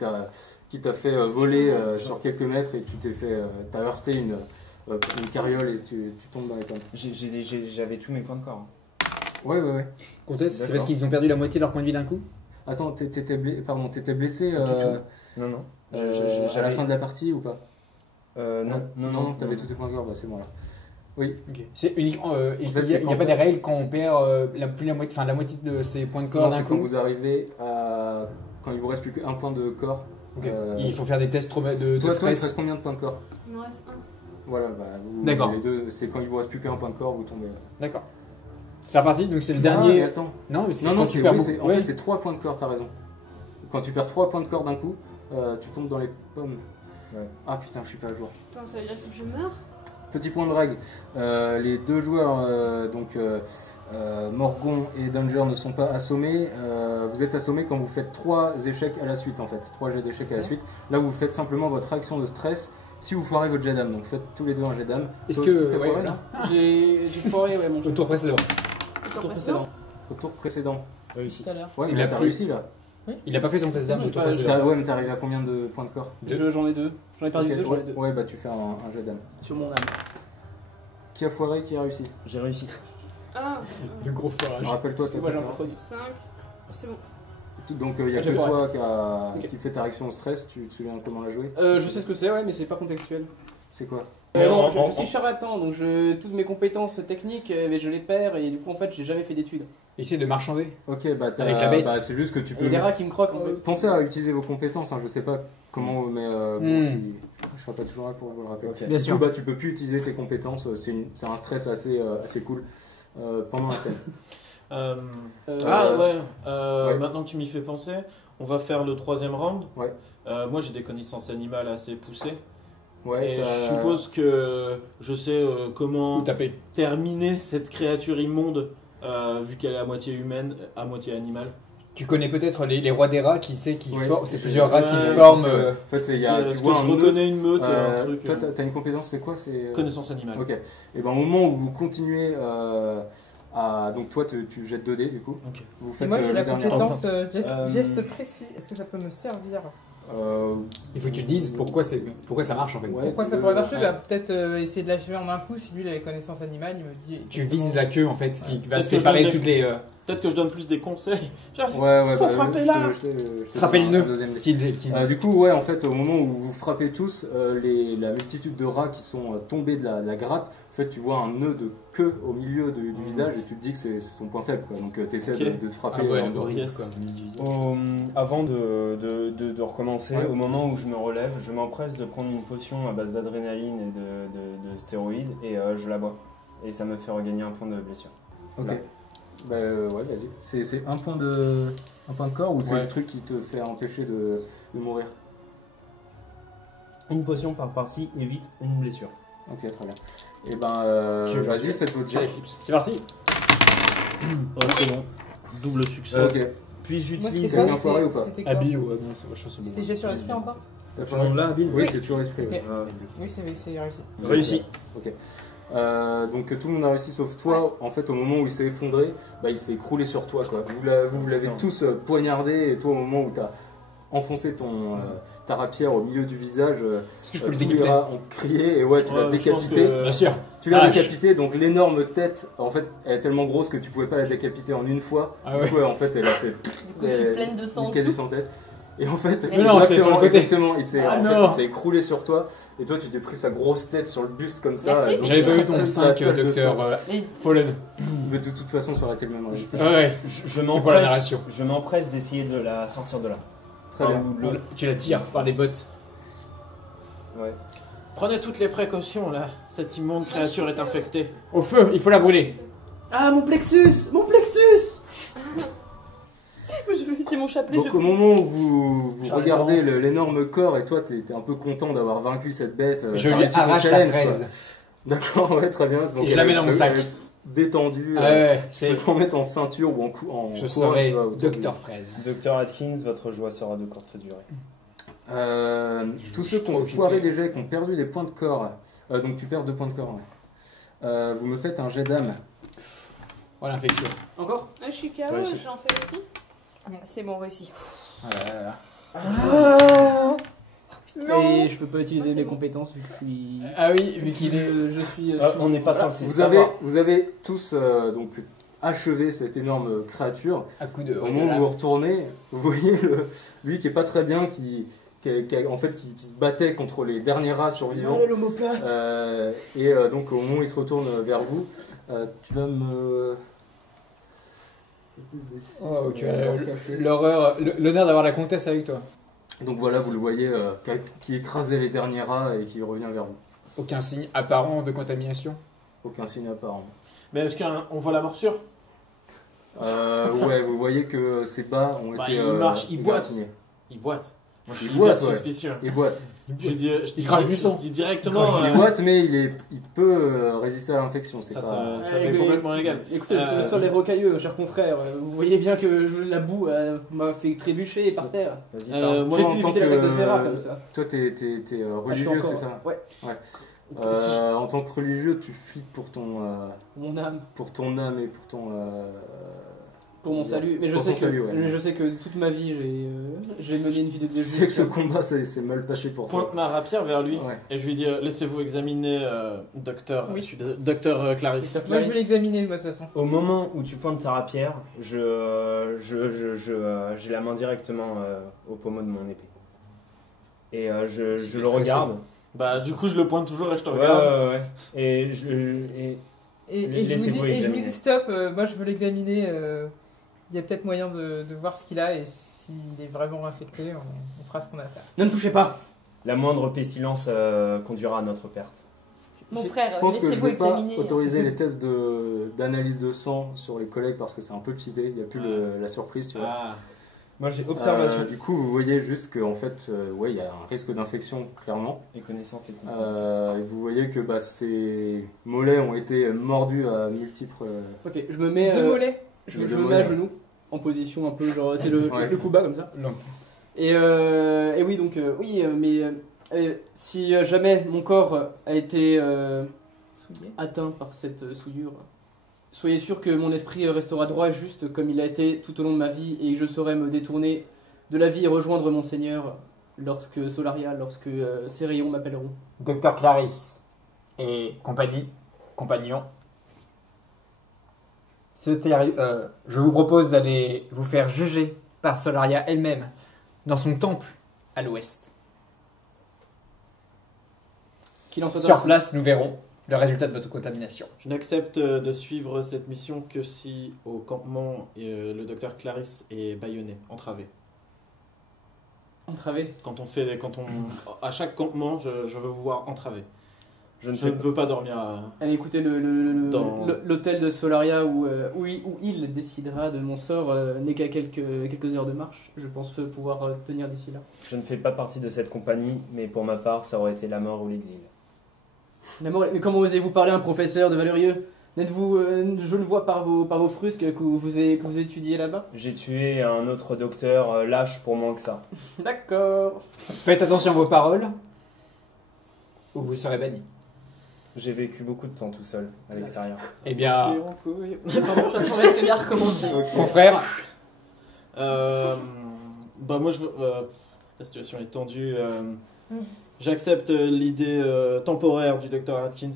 t'a fait voler sur quelques mètres et tu t'es fait, t'as heurté une carriole et tu tombes dans les pommes. J'avais tous mes points de corps. Ouais. Contest, c'est D'accord. parce qu'ils ont perdu la moitié de leur point de vie d'un coup. Attends, t'étais blessé Non. à la J'avais. fin de la partie ou pas? Non. T'avais tous tes points de corps, bah c'est bon là. Oui. C'est uniquement. Il En fait, n'y c'est a, quand pas des règles quand on perd la moitié de ses points de corps Non, d'un c'est quand coup. vous arrivez à. Quand il vous reste plus qu'un point de corps. Ok. Il faut faire des tests de Toi, il te stress. reste combien de points de corps? Il me reste 1. Voilà, bah D'accord. les deux, c'est quand il vous reste plus qu'un point de corps, vous tombez. D'accord. C'est reparti, donc c'est le Ah, mais dernier. attends. Non, mais c'est Non, quand tu perds beaucoup. en fait, c'est 3 points de corps, t'as raison. Quand tu perds 3 points de corps d'un coup, tu tombes dans les pommes. Ouais. Ah putain, je suis pas à jour. Attends, ça veut dire que je meurs? Petit point de règle. Les deux joueurs, Morgon et Danger, ne sont pas assommés. Vous êtes assommés quand vous faites 3 échecs à la suite, en fait. 3 jets d'échecs à la suite. Là, vous faites simplement votre action de stress si vous foirez votre jet d'âme. Donc, faites tous les deux un jet d'âme. Est-ce Toi que. aussi, t'as ouais, foiré, voilà. là J'ai foiré, ouais, mon jeu. Au tour précédent. Tour Tour précédent. Au tour précédent. Réussi. Tout à l'heure. Ouais, Il mais a là, t'as pris- réussi, là. Il a pas fait son test d'âme Non, au tour pas- précédent. Ouais, mais t'es arrivé à combien de points de corps? J'en ai 2. J'en ai perdu Ok, 2, j'en ai ouais, 2. ouais, bah tu fais un jet d'âme. Sur mon âme. Qui a foiré, qui a réussi? J'ai réussi. Ah, Le gros foirage. Rappelle-toi, Parce que t'as moi j'ai un pas peu trop du. 5. C'est bon. Donc il n'y a Ah, que j'ai foiré. toi Ok. qui fait ta réaction au stress, tu te souviens comment la jouer? Je sais ce que c'est, ouais, mais c'est pas contextuel. C'est quoi? Non, en- je suis charlatan, donc toutes mes compétences techniques, mais je les perds et du coup en fait j'ai jamais fait d'études. Essaye de marchander. Ok, bah Avec la bête. bah, c'est juste que tu Il y peux a des rats qui me croquent en fait. penser à utiliser vos compétences, hein, je sais pas comment, mais bon, je serai pas toujours là pour vous le rappeler. Ok. Bien Du sûr. coup, bah, tu peux plus utiliser tes compétences, c'est un stress assez cool pendant la scène. Ouais. Maintenant que tu m'y fais penser, on va faire le 3e round. Ouais. Moi j'ai des connaissances animales assez poussées. Ouais, Et t'as- je suppose que je sais comment Ou taper. terminer cette créature immonde, vu qu'elle est à moitié humaine, à moitié animale. Tu connais peut-être les rois des rats qui Ouais. forment. C'est plusieurs rats qui Ouais, forment. En fait, il y a, tu Est-ce que vois je un nœud. reconnais une meute, un truc Toi, t'as une compétence, c'est quoi? C'est connaissance animale. Ok. Et ben au moment où vous continuez à donc toi tu jettes 2 dés du coup. Ok. Vous Et faites moi j'ai le la dernier compétence Euh, geste précis. Est-ce que ça peut me servir? round. Il faut que tu te dises pourquoi ça marche en fait. Ouais, Pourquoi ça le- pourrait marcher? ouais. Bah, peut-être essayer de l'achever en un coup. Si lui il a les connaissances animales, il me dit. Tu vises la queue en fait qui va Peut-être que je séparer donne toutes des- les. Peut-être que je donne plus des conseils. Genre, Ouais, faut bah, frapper je te- là. je te Frapper donne le un nœud. deuxième dé. qui- Du coup, ouais, en fait, au moment où vous frappez tous, la multitude de rats qui sont tombés de la gratte, en fait, tu vois un nœud de queue au milieu du visage et tu te dis que c'est son point faible. Quoi. Donc, tu essaies Ok. de Ah frapper. ouais, en- horrible yes. quoi. Avant de recommencer, Ouais. au moment où je me relève, je m'empresse de prendre une potion à base d'adrénaline et de stéroïdes et je la bois. Et ça me fait regagner un point de blessure. Ok. Là. Bah, ouais, vas-y. C'est un point de corps ou c'est Ouais. le truc qui te fait empêcher de mourir? Une potion par partie évite une blessure. Ok, très bien. Et ben, Tu veux vas-y, jouer faites votre jet. C'est parti. Oh, c'est bon. Double succès. Ok. Puis Moi, j'utilise. c'était quoi? bien foiré ou pas? C'était quoi? Habile ou non, c'est vachement c'est bon. C'était jet sur l'esprit encore? T'as Tout le monde là, habile. Oui, c'est toujours esprit. Ok. ouais. Oui, c'est réussi. Réussi. Ok. Donc tout le monde a réussi sauf toi. En fait, au moment où il s'est effondré, bah, il s'est écroulé sur toi. Quoi. Vous l'avez Putain. tous poignardé et toi, au moment où tu as enfoncé ta rapière au milieu du visage, Est-ce que je peux le tous les décapiter? rats ont crié et ouais, tu l'as Ouais, je pense décapité. que- Bien sûr. Tu l'as Hache. décapité, donc l'énorme tête, en fait, elle est tellement grosse que tu pouvais pas la décapiter en une fois. Ah ouais. Du coup, en fait, elle a fait. Du coup, je suis pleine de sang en niqué du dessous. sang tête. Et en fait, Mais non, c'est exactement, sur le côté. Exactement, il s'est Ah en fait, non. il s'est écroulé sur toi et toi tu t'es pris sa grosse tête sur le buste comme ça. Merci. donc, J'avais pas eu ton la 5 tache de docteur sang. Mais Fallen. Mais de toute façon, ça aurait été le même résultat. Ah ouais. Je C'est pour la m'empresse. narration. Je m'empresse d'essayer de la sortir de là. Très bien. Ou le- Tu la tires par les bottes. Ouais. Prenez toutes les précautions là. Cette immonde créature est infectée. Au feu, il faut la brûler. Ah, mon plexus! Mon plexus! j'ai mon chapelet. Donc au moment où vous J'arrête regardez l'énorme corps et toi t'es un peu content d'avoir vaincu cette bête, Je t'as lui réussi ton arrache la challenge, fraise. quoi. D'accord, ouais, très bien. Donc, Et je la mets dans mon sac. elle est Détendue. Ah ouais, Tu c'est. peux t'en mettre en ceinture ou en Je couronne, serai tu vois, autour du- docteur fraise. Docteur Atkins, votre joie sera de courte durée. Tous Je ceux suis qui trop ont foiré occupé. des jets, qui ont perdu des points de corps, donc tu perds 2 points de corps. Ouais. Vous me faites un jet d'âme. Voilà l'infection. Encore? Ah, je suis KO, Réussi. j'en fais aussi. C'est bon, réussi. Ah là là là. Et je peux pas utiliser mes compétences vu que je suis. Ah oui, vu qu'il est. Je suis. On n'est pas censé Vous savoir. avez tous donc achevé cette énorme créature. À coup de. Au moment où vous retournez, vous voyez lui qui est pas très bien, qui se battait contre les derniers rats survivants. l'homoplate! Donc au moment où il se retourne vers vous, tu vas me... Oh, tu as l'horreur, l'honneur d'avoir la comtesse avec toi. Donc voilà, vous le voyez qui écrasait les derniers rats et qui revient vers vous. Aucun signe apparent de contamination. Aucun signe apparent. Mais est-ce qu'on voit la morsure? Ouais, vous voyez que ses bas ont Bah, été... il marche, il boite. égratignés. Il boite. Moi, je Il suis boite, hyper ouais. suspicieux. Il boite. Il crache du sang. Je dis directement. Il boite, mais il peut résister à l'infection. C'est Ça, pas... ça m'est complètement égal. Écoutez, le sol est rocailleux, cher confrère. Vous voyez bien que la boue m'a fait trébucher par terre. Vas-y, Moi, J'ai en dû tant éviter que- l'attaque de ces rats comme ça. Toi, t'es Ah, je suis religieux, encore- c'est ça? Ouais, En tant que religieux, tu flippes pour ton mon âme, âme et pour ton... pour mon salut. Mais je Pour sais ton que, salut, ouais. je sais que toute ma vie, j'ai mené une vie de Je sais que ce justice. combat, c'est mal passé pour toi. pointe ma rapière vers lui Ouais. et je lui dis laissez-vous examiner, docteur. Oui. Je suis docteur Clarisse. Moi je vais l'examiner moi de toute façon. Au moment où tu pointes ta rapière, j'ai la main directement au pommeau de mon épée. Et je le regarde. Bah, du coup, je le pointe toujours et je te Ouais, regarde. ouais. Et Et je vous Laissez-vous dis examiner. stop, moi je veux l'examiner. Il y a peut-être moyen de voir ce qu'il a et s'il est vraiment infecté, on fera ce qu'on a à faire. Ne me touchez pas! la moindre pestilence conduira à notre perte. Mon frère, Je pense que je laissez-vous vais pas examiner. autoriser les tests d'analyse de sang sur les collègues parce que c'est un peu cheaté. Il n'y a plus la surprise, tu vois. Ah, Moi j'ai observation Du coup, vous voyez juste qu'en fait, ouais, il y a un risque d'infection, clairement. et connaissance technique. Et vous voyez que ces mollets ont été mordus à multiples. Ok, je me mets. Deux mollets. Je Deux me mets mollets, à genoux, en position un peu genre. C'est Ouais. le coup bas comme ça. Non. Et oui, donc, si jamais mon corps a été atteint par cette souillure, soyez sûr que mon esprit restera droit et juste comme il a été tout au long de ma vie et je saurai me détourner de la vie et rejoindre mon Seigneur lorsque Solaria, lorsque ces rayons m'appelleront. Docteur Clarisse et compagnons, je vous propose d'aller vous faire juger par Solaria elle-même dans son temple à l'ouest. Qu'il en soit Sur ainsi. place, nous verrons le résultat de votre contamination. je n'accepte de suivre cette mission que si au campement le docteur Clarisse est bâillonné, entravé. Entravé. À chaque campement, je veux vous voir entravé. Je ne Je fais ne veux pas dormir Allez, écoutez, Dans- l'hôtel de Solaria où il décidera de mon sort n'est qu'à quelques heures de marche. Je pense pouvoir tenir d'ici là. Je ne fais pas partie de cette compagnie, mais pour ma part, ça aurait été la mort ou l'exil. Mais comment osez-vous parler à un professeur de Valérieux? N'êtes-vous, je le vois par vos frusques que vous étudiez là-bas. J'ai tué un autre docteur lâche pour moins que ça. D'accord. Faites attention à vos paroles ou vous serez banni. J'ai vécu beaucoup de temps tout seul à l'extérieur. Eh bien, T'es en couille. Ça aurait bien recommencer. confrère, Moi, la situation est tendue. J'accepte l'idée temporaire du docteur Atkins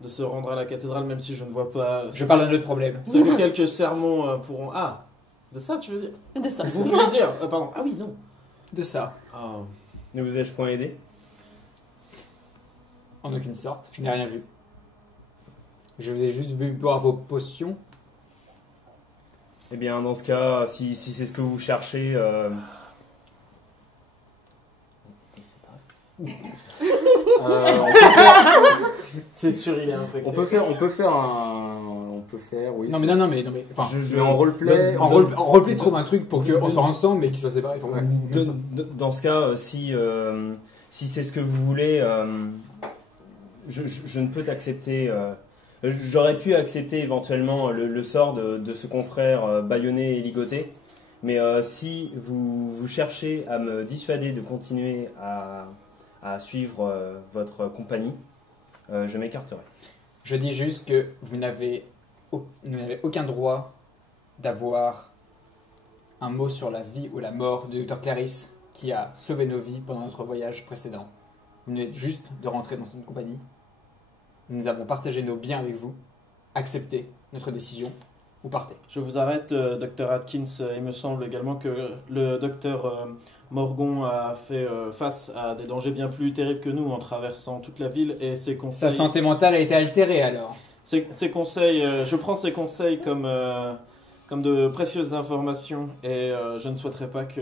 de se rendre à la cathédrale, même si je ne vois pas. je parle d'un autre problème. C'est que quelques sermons pourront. Ah, de ça tu veux dire? De ça. Vous voulez dire pardon. Ah oui, non. De ça, Ah. Ne vous ai-je point aidé? en aucune sorte, je n'ai rien vu. Je vous ai juste vu boire vos potions. Eh bien, dans ce cas, si c'est ce que vous cherchez... C'est sûr, il est infecté. On peut faire, oui. Non mais enfin, Mais en roleplay, en roleplay, trouve un truc pour qu'on soit ensemble mais qu'ils soient séparés. Enfin, Dans ce cas, si c'est ce que vous voulez, je ne peux t'accepter. J'aurais pu accepter éventuellement le sort de ce confrère bâillonné et ligoté, mais si vous cherchez à me dissuader de continuer à suivre votre compagnie, je m'écarterai. Je dis juste que vous n'avez aucun droit d'avoir un mot sur la vie ou la mort du docteur Clarisse qui a sauvé nos vies pendant notre voyage précédent. Vous venez juste de rentrer dans une compagnie. Nous avons partagé nos biens avec vous. Acceptez notre décision ou partez. Je vous arrête, Dr. Atkins. Il me semble également que le docteur Morgon a fait face à des dangers bien plus terribles que nous en traversant toute la ville et ses Sa conseils. santé mentale a été altérée alors. Ses conseils, je prends ses conseils comme de précieuses informations et je ne souhaiterais pas que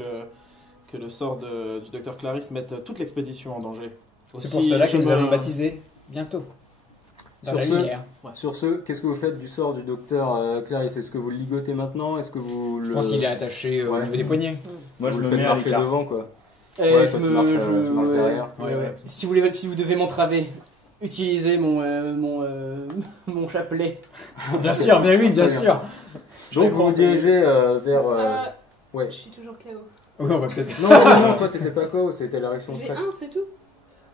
le sort du docteur Clarisse mette toute l'expédition en danger. C'est Aussi, pour cela que je nous me- allons baptiser bientôt. Dans la Sur ce, lumière. Sur ce, qu'est-ce que vous faites du sort du docteur Clarisse? Est-ce que vous le ligotez maintenant? Est-ce que vous Je pense qu'il est attaché au Ouais. niveau des poignets. Moi, vous je le me faites mets à marcher l'écart. devant, quoi. Et Ouais, je toi, tu me, marches, je- tu marches ouais. derrière. Ouais, ouais. Si vous devez m'entraver, utilisez mon chapelet. Bien sûr, bien oui, bien Très sûr. Donc vous vous dirigez vers... Ouais. Je suis toujours KO. Oui, on va peut-être. Non, toi t'étais pas KO, c'était la réaction J'ai stress. un, c'est tout.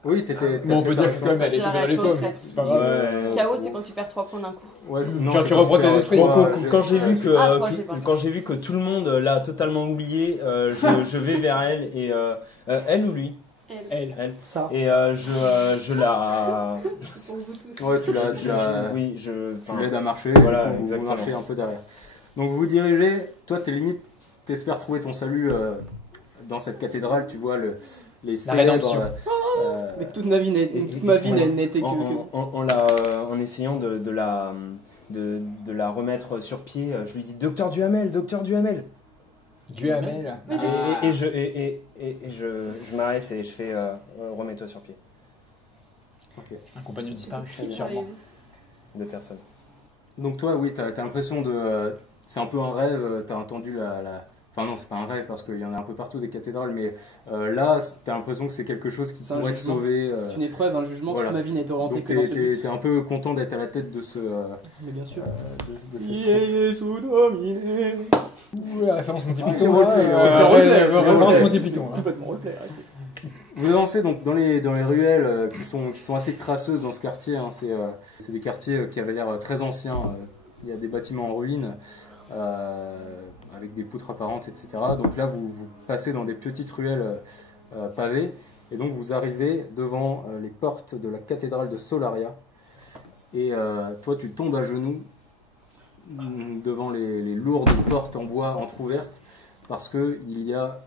Oui, t'étais... Bon, on peut dire que quand même, elle C'est était la dans les réaction pommes. stress. C'est pas grave. Ouais. KO, c'est quand tu perds 3 points d'un coup. Ouais, Genre, tu reprends tes esprits. Quand j'ai vu que Ah, trois, j'ai pas. quand j'ai vu que tout le monde l'a totalement oublié, je vais vers elle et elle ou lui, Elle. elle. Ça. Et je la Pour vous tous. Ouais, tu l'as... oui, Tu enfin, l'aides à marcher, Voilà, vous exactement. marchez un peu derrière. Donc vous vous dirigez, toi t'es limite, t'espères trouver ton salut dans cette cathédrale, tu vois les célèbres, rédemption. Toute ma vie n'était que... en essayant de la remettre sur pied, je lui dis Docteur Duhamel, Docteur Duhamel. Duhamel. Mais t'es- Et je m'arrête et je fais remets-toi sur pied. Ok. Un compagnon disparu, Qui sûrement. arrive. 2 personnes. Donc toi, oui, t'as l'impression de... c'est un peu un rêve, t'as entendu Enfin non, c'est pas un rêve parce qu'il y en a un peu partout des cathédrales, mais là, t'as l'impression que c'est quelque chose qui C'est un pourrait te jugement. sauver. C'est une épreuve, un jugement, voilà. toute ma vie n'a été orientée Donc que dans ce but. t'es un peu content d'être à la tête de ce... Mais bien sûr. de cette troupe. Ouh, la référence Monty Ah, Python. roleplay, Référence roleplay. Monty Python. hein. Complètement replay, arrêtez. Vous avancez donc dans les ruelles qui sont assez crasseuses dans ce quartier. Hein. C'est des quartiers qui avaient l'air très anciens. Il y a des bâtiments en ruine avec des poutres apparentes, etc. Donc là, vous passez dans des petites ruelles pavées et donc vous arrivez devant les portes de la cathédrale de Solaria. Et toi, tu tombes à genoux devant les lourdes portes en bois entrouvertes parce que il y a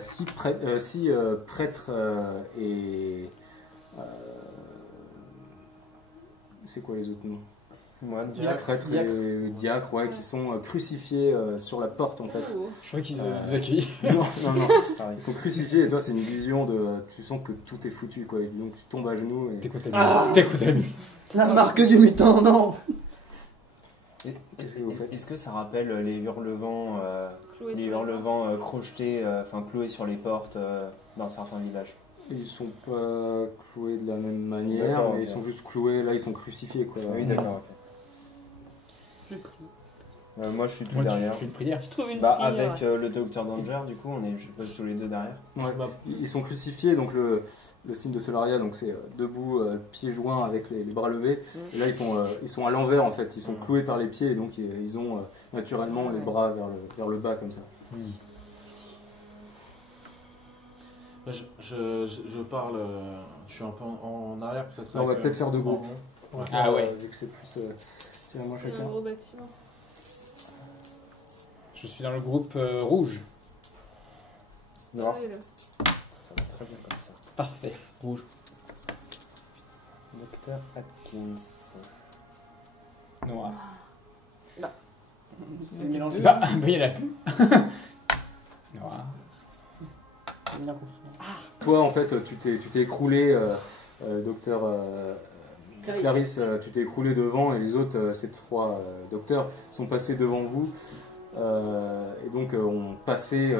6 prêtres et... c'est quoi les autres noms? Moi, Prêtres et diacres, ouais, qui sont crucifiés sur la porte en fait. Oh. Je croyais qu'ils nous accueillis. Non. Ils sont crucifiés et toi c'est une vision de... Tu sens que tout est foutu quoi. Et donc tu tombes à genoux et... T'es contaginé. La marque du mutant, non. Qu'est-ce que vous faites? Est-ce que ça rappelle les hurlevents, Cloué sur la crochetés, cloués sur les portes dans certains villages? Ils sont pas cloués de la même manière, D'accord, mais ok. ils sont juste cloués, là ils sont crucifiés quoi. Oui, d'accord. ok. Je prie. Moi, je suis tout Moi, tu derrière. fais une prière. Je trouve une Bah, prière. avec le docteur Danger, du coup, on est je suppose, tous les deux derrière. Ouais. Ils sont crucifiés, donc le signe de Solaria, donc c'est debout, pieds joints avec les bras levés. Et là ils sont à l'envers en fait, ils sont cloués par les pieds et donc ils ont naturellement les bras vers le bas comme ça. Je parle, je suis un peu en arrière peut-être. On va avec, peut-être faire deux groupes. Mormon. On va Ah faire, ouais. vu que c'est plus tirez-moi C'est un chacun. gros bâtiment. Je suis dans le groupe rouge. Noir. Ouais, là. Ça va très bien comme ça. Parfait. Rouge. Docteur Atkins. Noir. C'est le mélange. Bah, il y en a plus. Noir. J'ai bien compris. Toi en fait tu t'es écroulé, docteur Clarisse, tu t'es écroulé devant et les autres, ces 3 docteurs, sont passés devant vous et donc ont passé,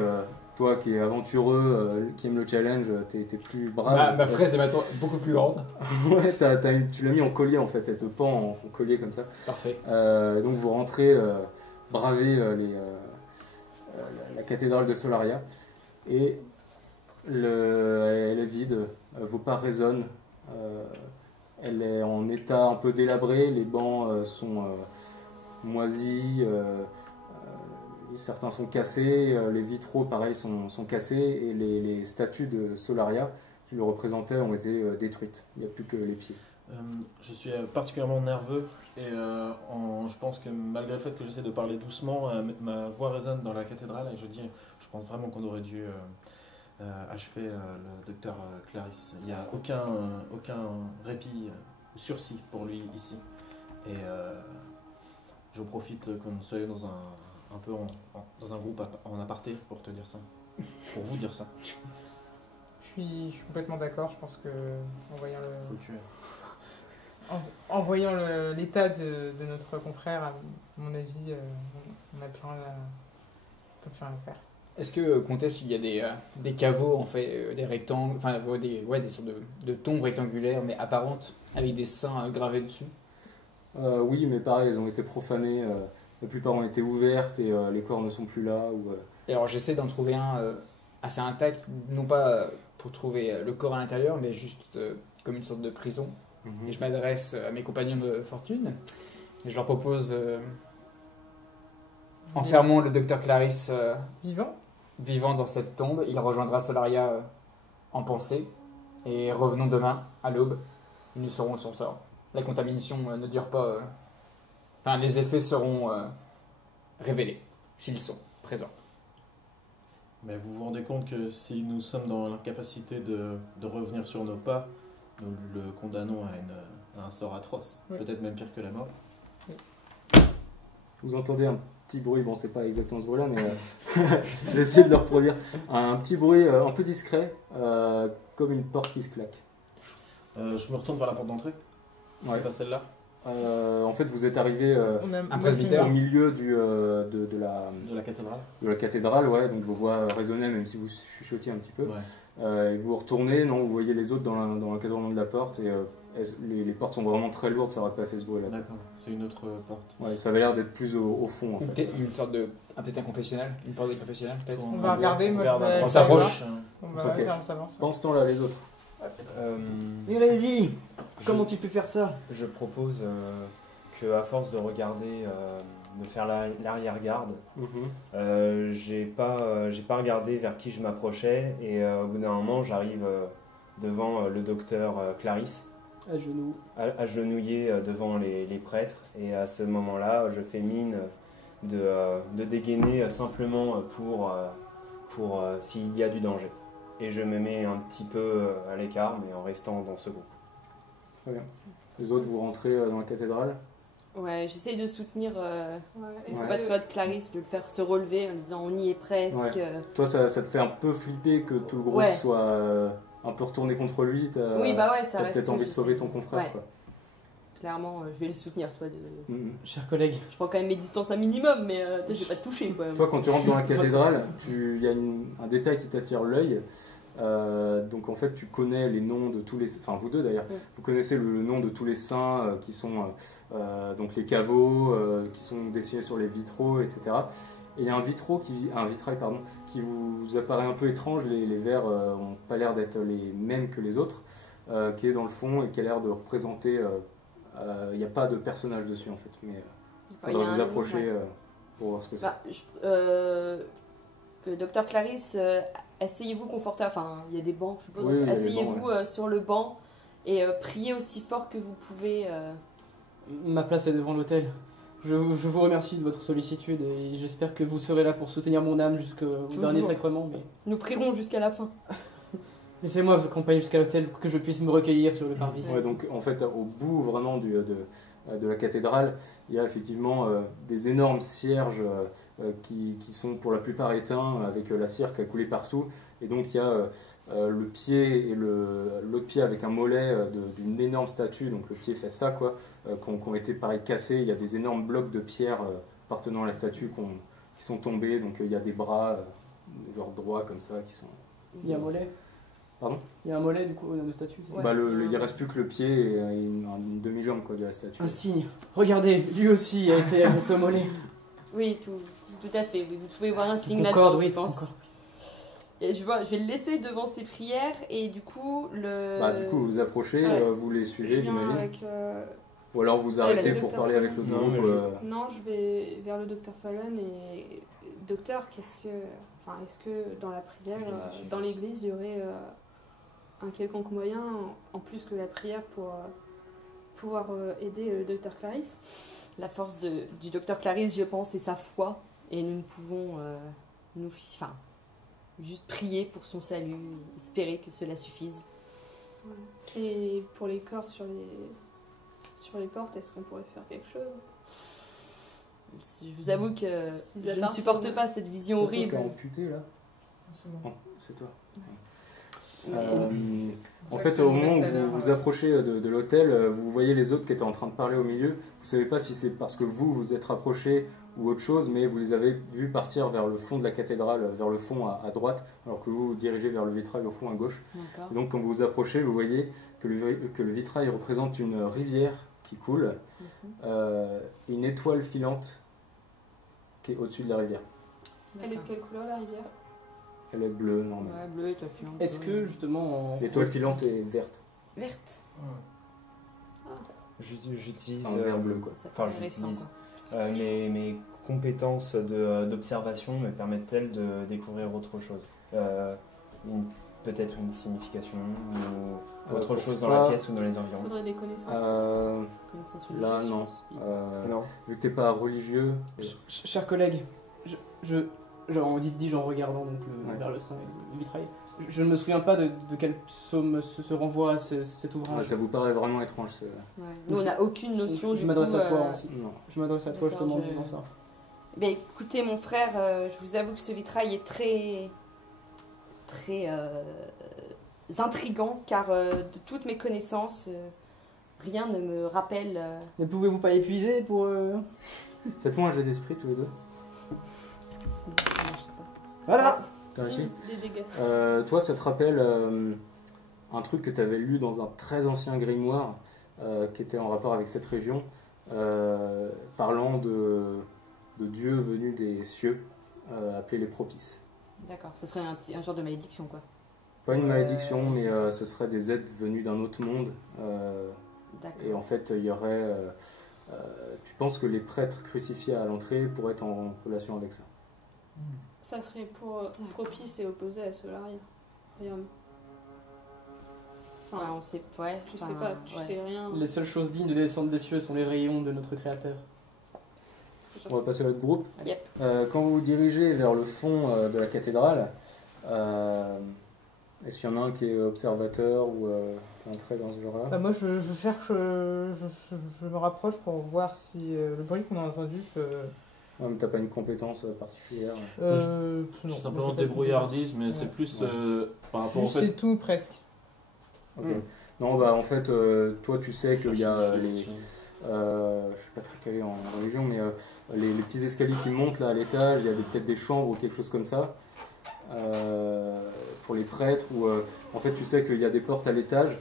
toi qui es aventureux, qui aime le challenge, t'es plus brave. Ma fraise est maintenant beaucoup plus grande. Ouais, tu l'as mis en collier en fait, elle te pend en collier comme ça. Parfait. Donc vous rentrez, braver la cathédrale de Solaria et elle est vide, vos pas résonnent, elle est en état un peu délabré, les bancs sont moisis, certains sont cassés, les vitraux pareil sont cassés et les statues de Solaria qui le représentaient ont été détruites, il n'y a plus que les pieds. Je suis particulièrement nerveux et je pense que malgré le fait que j'essaie de parler doucement, ma voix résonne dans la cathédrale et je pense vraiment qu'on aurait dû achever le docteur Clarisse. Il n'y a aucun répit ou sursis pour lui ici. Et je profite qu'on soit dans un peu dans un groupe en aparté pour te dire ça. Pour vous dire ça. Je suis complètement d'accord. Je pense que en voyant Faut le tuer. en voyant l'état de notre confrère, à mon avis, on n'a plus rien à faire. Est-ce que, Comtesse, il y a des caveaux, en fait, des rectangles, enfin, des sortes de tombes rectangulaires, mais apparentes, avec des saints gravés dessus? Oui, mais pareil, elles ont été profanées, la plupart ont été ouvertes et les corps ne sont plus là. Et alors, j'essaie d'en trouver un assez intact, non pas pour trouver le corps à l'intérieur, mais juste comme une sorte de prison. Et je m'adresse à mes compagnons de fortune, et je leur propose, enfermons le docteur Clarisse Vivant dans cette tombe, il rejoindra Solaria en pensée, et revenons demain, à l'aube, et nous saurons son sort. La contamination ne dure pas... Enfin, les effets seront révélés, s'ils sont présents. Mais vous vous rendez compte que si nous sommes dans l'incapacité de revenir sur nos pas, nous le condamnons à un sort atroce, Oui. peut-être même pire que la mort. vous entendez un petit bruit, bon c'est pas exactement ce bruit-là, mais j'ai essayé de le reproduire. Un petit bruit un peu discret, comme une porte qui se claque. Je me retourne vers la porte d'entrée. Ouais. C'est pas celle-là. En fait, vous êtes arrivé On a un presbytère. au milieu de De la cathédrale. la cathédrale, ouais, donc vos voix résonnaient même si vous chuchotiez un petit peu. Ouais. Et vous retournez, non, vous voyez les autres dans l'encadrement de la porte, et les portes sont vraiment très lourdes, ça aurait pas fait ce bruit là. D'accord. C'est une autre porte. Ouais, ça avait l'air d'être plus au fond en fait. Peut-être une sorte de. Peut-être un confessionnal, une porte de confessionnal, peut-être. On va regarder, moi, je vais- On s'approche. On va Ok. faire, on s'avance. Pendant ce temps-là, les autres. Hérésie! Je- Comment tu peux faire ça? Je propose que, à force de regarder, de faire l'arrière-garde, j'ai pas regardé vers qui je m'approchais, et au bout d'un moment, j'arrive devant le docteur Clarisse, À genoux. agenouillé devant les prêtres, et à ce moment-là, je fais mine de dégainer simplement pour s'il y a du danger. Et je me mets un petit peu à l'écart, mais en restant dans ce groupe. Très bien. Les autres, vous rentrez dans la cathédrale. Ouais, j'essaye de soutenir Ouais. son Ouais. patriote Clarisse, de le faire se relever en disant on y est presque. Ouais. Toi, ça te fait un peu flipper que tout le groupe Ouais. soit un peu retourné contre lui. Oui, bah ouais, ça T'as reste. peut-être envie de je sauver sais. ton confrère. Ouais. Quoi. Clairement, je vais le soutenir, toi. Chers collègues, Je prends quand même mes distances un minimum, mais je vais pas te toucher, quoi. Toi, quand tu rentres dans la cathédrale, il y a un détail qui t'attire l'œil. Donc en fait, tu connais les noms de tous les... Enfin, vous deux d'ailleurs, Ouais. vous connaissez le nom de tous les saints qui sont donc les caveaux, qui sont dessinés sur les vitraux, etc. Et il y a un vitrail qui vous apparaît un peu étrange. Les verres n'ont pas l'air d'être les mêmes que les autres, qui est dans le fond et qui a l'air de représenter... Il n'y a pas de personnage dessus en fait, mais il Ouais, il y a faudra un vous nom, approcher ouais. pour voir ce que c'est. Bah, le docteur Clarisse, asseyez-vous confortable. Enfin, il y a des bancs, je suppose. Oui, il y a des Asseyez-vous bancs, sur le banc et priez aussi fort que vous pouvez. ma place est devant l'autel. Je vous remercie de votre sollicitude et j'espère que vous serez là pour soutenir mon âme jusqu'au Toujours. dernier sacrement. Mais Nous prierons jusqu'à la fin. laissez-moi vous accompagner jusqu'à l'autel pour que je puisse me recueillir sur le parvis. Ouais, donc en fait, au bout vraiment de la cathédrale, il y a effectivement des énormes cierges qui sont pour la plupart éteints, avec la cire qui a coulé partout. Et donc il y a le pied et l'autre pied avec un mollet d'une énorme statue, donc le pied fait ça, quoi, qui ont été pareil cassés. Il y a des énormes blocs de pierre appartenant à la statue qui sont tombés. Donc il y a des bras, genre droits comme ça, qui sont. Il y a un mollet. Pardon ? Il y a un mollet du coup de statue. c'est ça Ouais. Bah, il reste plus que le pied et une demi-jambe quoi, de la statue. Un signe. Regardez, lui aussi a été à ce mollet. Oui, tout à fait. Oui, vous pouvez voir un signe Concorde, là-dedans, oui, je pense. concorde. Et je vais le laisser devant ses prières et du coup le. Bah, du coup, vous vous approchez, Ouais. vous les Je suivez, viens j'imagine. avec. Ou alors vous Ouais, arrêtez le pour docteur parler avec Fallon. l'autre Non, groupe. mais je- Non, je vais vers le docteur Fallon et. Docteur, est-ce que dans la prière, Je les ai suivis. dans l'église, il y aurait un quelconque moyen, en plus que la prière, pour pouvoir aider le docteur Clarisse? La force du docteur Clarisse, je pense, c'est sa foi et nous ne pouvons juste prier pour son salut, et espérer que cela suffise. Et pour les corps sur les portes, est-ce qu'on pourrait faire quelque chose? Je vous avoue que S'ils je ne appartiennent- supporte pas cette vision C'est toi qui horrible. as amputé là C'est bon. Non, c'est toi. Mais- En fait, au moment où vous vous approchez de l'hôtel, vous voyez les autres qui étaient en train de parler au milieu. Vous ne savez pas si c'est parce que vous vous êtes rapprochés ou autre chose, mais vous les avez vus partir vers le fond de la cathédrale, vers le fond à droite, alors que vous vous dirigez vers le vitrail au fond à gauche. D'accord. Et donc, quand vous vous approchez, vous voyez que le vitrail représente une rivière qui coule, et une étoile filante qui est au-dessus de la rivière. Elle est de quelle couleur la rivière? Elle est bleue, non mais Ouais, bleu, t'as fait un Est-ce peu- que justement en... l'étoile filante est verte, Verte. J'utilise un vert bleu quoi. Ça Enfin, fait récent, j'utilise quoi. mes compétences d'observation me permettent-elles de découvrir autre chose. Peut-être une signification ou autre pour chose ça, dans la pièce ou dans les environs. Faudrait des connaissances. Connaissance Là religieuse, non. je pense. Non. Vu que t'es pas religieux, Chers collègues, j'en dis en regardant donc Ouais. vers le sein et le vitrail. Je ne me souviens pas de quel psaume se renvoie cet Ouais, ouvrage. ça vous paraît vraiment étrange. Ouais. Nous, on n'a aucune notion Je du m'adresse coup, à toi aussi. Non. Je m'adresse à toi D'accord, justement en je- disant ça. Ben, écoutez, mon frère, je vous avoue que ce vitrail est très intrigant, car de toutes mes connaissances, rien ne me rappelle. Ne pouvez-vous pas épuiser pour... Faites-moi un jet d'esprit tous les deux. Voilà. T'as réussi Des dégâts. Toi, ça te rappelle un truc que tu avais lu dans un très ancien grimoire qui était en rapport avec cette région, parlant de dieux venus des cieux, appelés les propices. D'accord, ce serait un genre de malédiction, quoi. Pas une malédiction, mais c'est- ce seraient des êtres venus d'un autre monde. D'accord. Et en fait, il y aurait. Tu penses que les prêtres crucifiés à l'entrée pourraient être en relation avec ça. Ça serait pour propice et opposé à Solaria. Rien. Ouais, Enfin, on sait, ouais. tu enfin, sais pas, tu ouais. sais rien. Les seules choses dignes de descendre des cieux sont les rayons de notre Créateur. On va passer à votre groupe. Yep. Quand vous vous dirigez vers le fond de la cathédrale, est-ce qu'il y en a un qui est observateur ou entré dans ce genre-là? Bah, moi, je cherche, je me rapproche pour voir si le bruit qu'on a entendu peut. Ouais, mais t'as pas une compétence particulière. Non, J'ai moi, simplement j'ai pas débrouillardise, mais c'est Ouais. plus Ouais. par rapport au Je sais fait. tout presque. Ok. Hmm. Non, bah en fait, toi tu sais qu'il y a Je- les. Je suis pas très calé en religion, mais les petits escaliers qui montent là à l'étage, il y a peut-être des chambres ou quelque chose comme ça. Pour les prêtres, ou en fait tu sais qu'il y a des portes à l'étage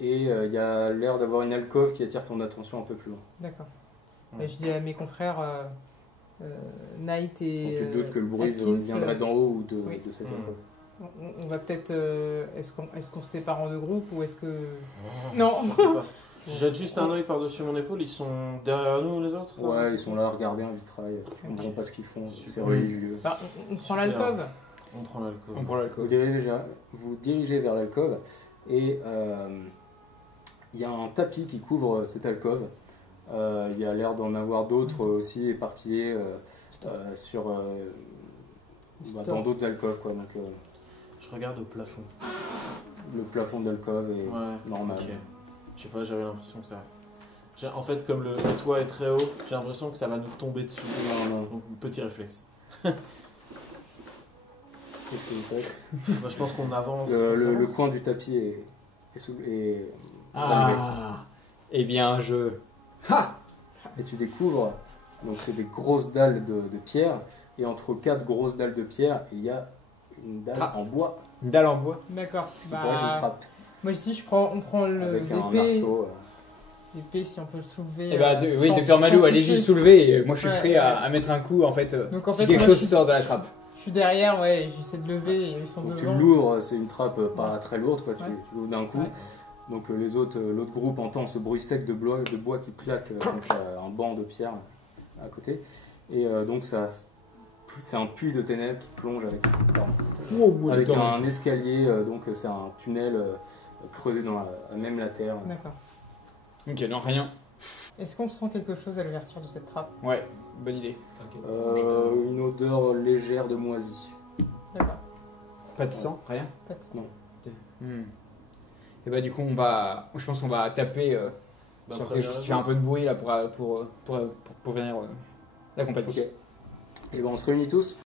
et il y a l'air d'avoir une alcôve qui attire ton attention un peu plus loin. D'accord. Ouais. Et je dis à mes confrères, Knight Donc et. tu te doutes que le bruit Atkins, viendrait d'en haut ou de, oui. de cette Hmm. alcôve. On va peut-être. Est-ce qu'on se sépare en deux groupes ou est-ce que. Oh, Non. je sais pas. Je jette juste un œil par-dessus mon épaule, ils sont derrière nous les autres? Ouais, ils sont là à regarder un vitrail, ils comprennent pas ce qu'ils font, c'est Super. religieux. Bah, on prend Super. l'alcôve. On prend l'alcool. On prend Vous l'alcool. vous dirigez vers l'alcôve et il y a un tapis qui couvre cette alcôve. Il y a l'air d'en avoir d'autres aussi éparpillés sur, dans d'autres alcôves, quoi. Donc Je regarde au plafond. le plafond de l'alcôve est Ouais. normal. Ok. Je sais pas, j'avais l'impression que ça. En fait, comme le toit est très haut, j'ai l'impression que ça va nous tomber dessus. Non, non. Donc, petit réflexe. Qu'est-ce que vous faites? Moi, je pense qu'on avance. Le, on le s'avance. coin du tapis est Ah. Eh bien, je. Ha. et tu découvres, donc c'est des grosses dalles de pierre, et entre 4 grosses dalles de pierre, il y a une dalle Trappe. en bois, Une dalle en bois. D'accord. ce qui pourrait être une Bah, trappe, moi ici, on prend avec un l'épée. arceau. L'épée, si on peut le soulever. Eh bah, oui, sans- Docteur sans Malou, toucher. allez-y, soulevez. Moi, je suis Ouais, prêt ouais. à mettre un coup, en fait. Donc, en si fait, quelque moi, chose je- sort de la trappe. Je suis derrière, ouais, et j'essaie de lever et ils sont Donc tu devant. l'ouvres, c'est une trappe pas très lourde, quoi, tu Ouais. l'ouvres d'un coup. Ouais. Donc l'autre groupe entend ce bruit sec de bois qui claque contre un banc de pierre à côté. Et donc c'est un puits de ténèbres qui plonge avec un escalier, donc c'est un tunnel creusé dans même la terre. D'accord. Ok, non, rien. Est-ce qu'on sent quelque chose à l'ouverture de cette trappe? Ouais, bonne idée. Une odeur légère de moisi. D'accord. Pas de sang, rien. Pas de sang. Non. Et bah, du coup, je pense qu'on va taper sur Après, quelque chose qui fait un peu de bruit là pour venir l'accompagner. Ok. Et ben on se réunit tous.